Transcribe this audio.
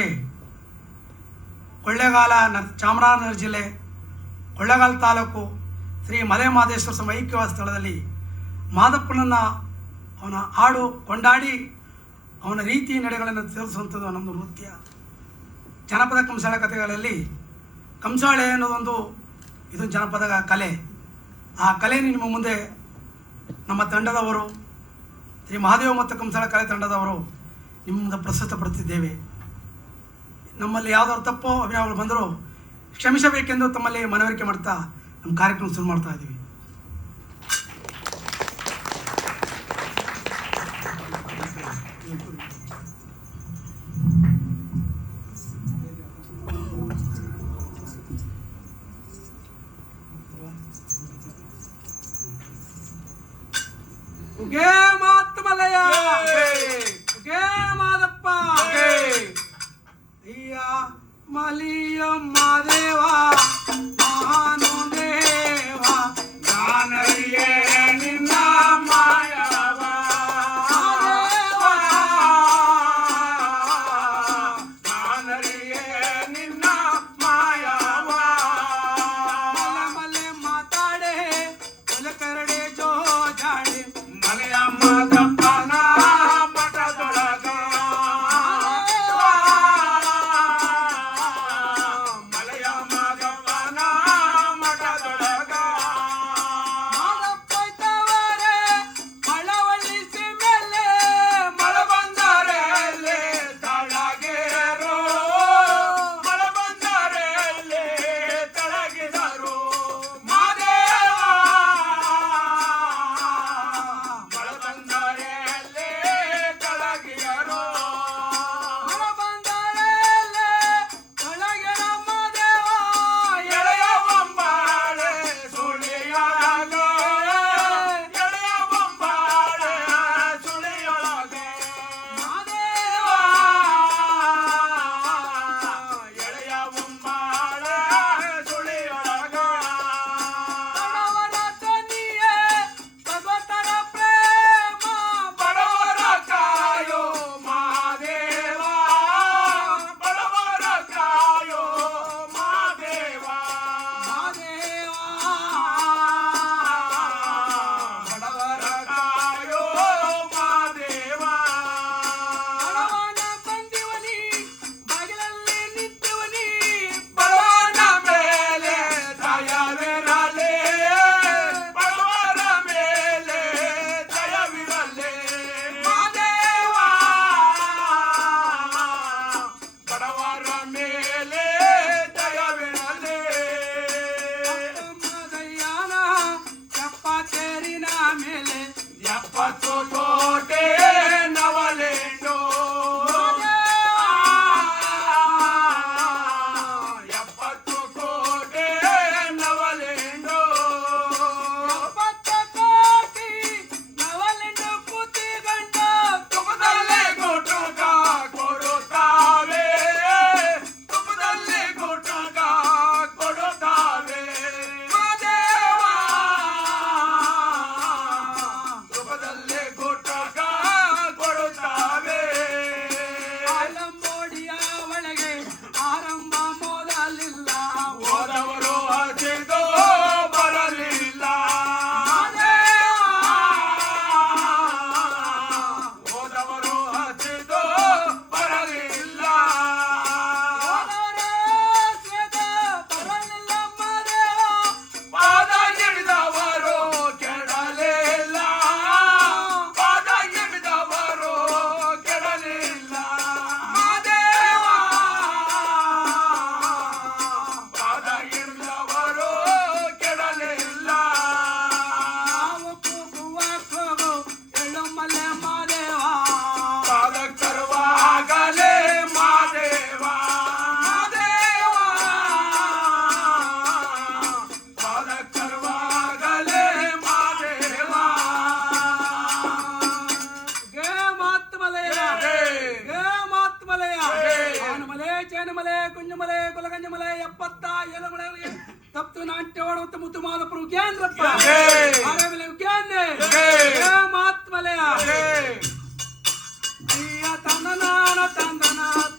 ಅಂದರೆ ಕೊಳ್ಳೇಗಾಲ ಚಾಮರಾಜನಗರ ಜಿಲ್ಲೆ ಕೊಳ್ಳೇಗಾಲ ತಾಲೂಕು ಶ್ರೀ ಮಲೆ ಮಹದೇಶ್ವರ ಸ್ವಾಮಿ ಐಕ್ಯವಾದ ಸ್ಥಳದಲ್ಲಿ ಮಾದಪ್ಪನನ್ನು ಅವನ ಹಾಡು ಕೊಂಡಾಡಿ ಅವನ ರೀತಿ ನಡೆಗಳನ್ನು ತೋರಿಸುವಂಥದ್ದು ನಮ್ಮದು ನೃತ್ಯ. ಜನಪದ ಕಂಸಾಳೆ ಕಥೆಗಳಲ್ಲಿ ಕಂಸಾಳೆ ಅನ್ನೋದೊಂದು ಇದು ಜನಪದ ಕಲೆ. ಆ ಕಲೆ ನಿಮ್ಮ ಮುಂದೆ ನಮ್ಮ ತಂಡದವರು ಶ್ರೀ ಮಹಾದೇವ ಮತ್ತು ಕಂಸಾಳೆ ಕಲೆ ತಂಡದವರು ನಿಮ್ಮ ಮುಂದೆ ಪ್ರಸ್ತುತಪಡುತ್ತಿದ್ದೇವೆ. ನಮ್ಮಲ್ಲಿ ಯಾವುದಾದ್ರು ತಪ್ಪು ಅಭಿನಯಗಳು ಬಂದರೂ ಕ್ಷಮಿಸಬೇಕೆಂದು ತಮ್ಮಲ್ಲಿ ಮನವರಿಕೆ ಮಾಡ್ತಾ ನಮ್ಮ ಕಾರ್ಯಕ್ರಮ ಶುರು ಮಾಡ್ತಾ ಇದ್ದೀವಿ. ಉಗೇ ಮಾತು ಮಲಯ, ಉಗೇ ಮಾದಪ್ಪ, ಅಯ್ಯ ಮಲಿಯ ಮಾದೇವ ಮಹಾನು ದೇವ ನಾನರಿಯೇ ನಿನ್ನ ಮಾಯವ ನಾನರಿಯೇ ನಿನ್ನ ಮಾಯವ ಮಲೆ ಮಾತಾಡೆ ಮಲೆ ಕರಡೆ ಜೋ ಜಾಡೆ ಮಲೆಯ ಮಾದಪ್ಪನ ಮಠದೊಳಗ ಮಲೆಯ ಮಾದಪ್ಪನ ಮಠದೊಳಗ ಮಾದಪ್ಪಯ್ತವರೇ ಮಳವಳ್ಳಿಸಿ ಮೇಲೆ ಮಳ ಬಂದರೆ ಅಲ್ಲೇ ತಳಗೇರೋ ಮಳ ಬಂದರೆ ಅಲ್ಲೇ ತಳಗಿದರು ಮಾದೇವ ಮಳ ಬಂದರೆ ಅಲ್ಲೇ ತಳಗಿಯರೋ ಮಳ ಬಂದರೆ ಅಲ್ಲೇ ತಳಗಿರ ಮಾದೇವ ಎಳೆಯ ಬೊಂಬಾಳೆ ಸುಳಿಯೊಳಗ ಎಳೆಯ ಬೊಂಬಾಳೆ ಸುಳಿಯೊಳಗ ಮಾದೇವ ಎಳೆಯ ಬೊಂಬಾಳೆ ಸುಳಿಯೊಳಗ ಬಡವರ ತನಿಯೇ ಭಗವತರ ಪ್ರೇಮ ಬಡವರ ಕಾಯೋ ಮಾದೇವ ಬಡವರ ಕಾಯೋ ಮಾದೇವ ಮಾದೇವ ಬಡವರ ಕಾಯೋ ಮಾದೇವ ಬಡವನ ಬಂದಿವನಿ ಬಾಗಿಲಲ್ಲಿ ನಿಂತಿವನಿ ಬಡವನ ಮೇಲೆ ದಯವಿರಲಿ ಬಡವರ ಮೇಲೆ ದಯವಿರಲಿ ಮಾದೇವ ಬಡವರ ಮೇಲೆ ದಯವಿರಲಿ ಮದಯ್ಯನ ಚಪ್ಪತ್ತೇರಿನ ಮೇಲೆ 70 ಕೋಟೆ ನವಲೆಂಡು 70 ಕೋಟೆ ನವಲೆಂಡು 70 ಕೋಟಿ ನವಲೆಂಡು ಕೂತಿಗಂಡ ತುಪ್ಪದಲ್ಲೇ ಗುಟುಕ ಕೊಡುತ್ತಾವೆ ತುಪ್ಪದಲ್ಲಿ ಗುಟುಕ ಕೊಡುತ್ತಾವೆ ಮಾದೇವ ತುಪ್ಪದಲ್ಲಿ ಗುಟುಕ ಕೊಡುತ್ತಾವೆ ಆಲಂಬೋಡಿಯ ಒಳಗೆ ಆರಂಭ ಮೊದಲಿಲ್ಲ ಹೋದವರು ಹಸಿದು ಬರಲಿಲ್ಲ ಹೋದವರು ಹಸಿದು ಬರಲಿಲ್ಲ ಬರಲಿಲ್ಲ ಮಾದೇವ ಪಾದ ಹಿಡಿದವರು ಕೆಡಲಿಲ್ಲ ಪಾದ ಹಿಡಿದವರು ಕೆಡಲಿಲ್ಲ ಮಾದೇವ ಪಾದ ಹಿಡಿದವರು ಕೆಡಲಿಲ್ಲ ನಾವು ಕೂಗುವ ಕೂಗು ಎಳ್ಳು ಮಲೆ ಮಾದೇವ ಪಾದ ಕರುವಾಗಲೇ ಮಾದೇವ ಮಾದೇವ ಪಾದ ಕರುವಾಗಲೇ ಮಾದೇವ ಗೇ ಮಾತು ಮಲೆಯ ಗೇ ಮಾತು ಮಲೆಯ ಆನಮಲೆ ಚೇನಮಲೆ ಕುಂಜಮಲೆ ಕುಲಗಂಜಮಲೆ 77 ಮಲೆಗಳಿಗೆ ತಪ್ಪು ನಾಟ್ಯ ಓಡುವಂತ ಮುತ್ತು ಮಾದಪ್ಪರು ಉಗ್ಯಾನ್ರಪ್ಪ ಆರೇಮಲೆ ಉಗ್ಯಾನ್ನೆ ಗೇ ಮಾತು ಮಲೆಯ ಅಯ್ಯ ತಂದನಾನ ತಂದನಾದ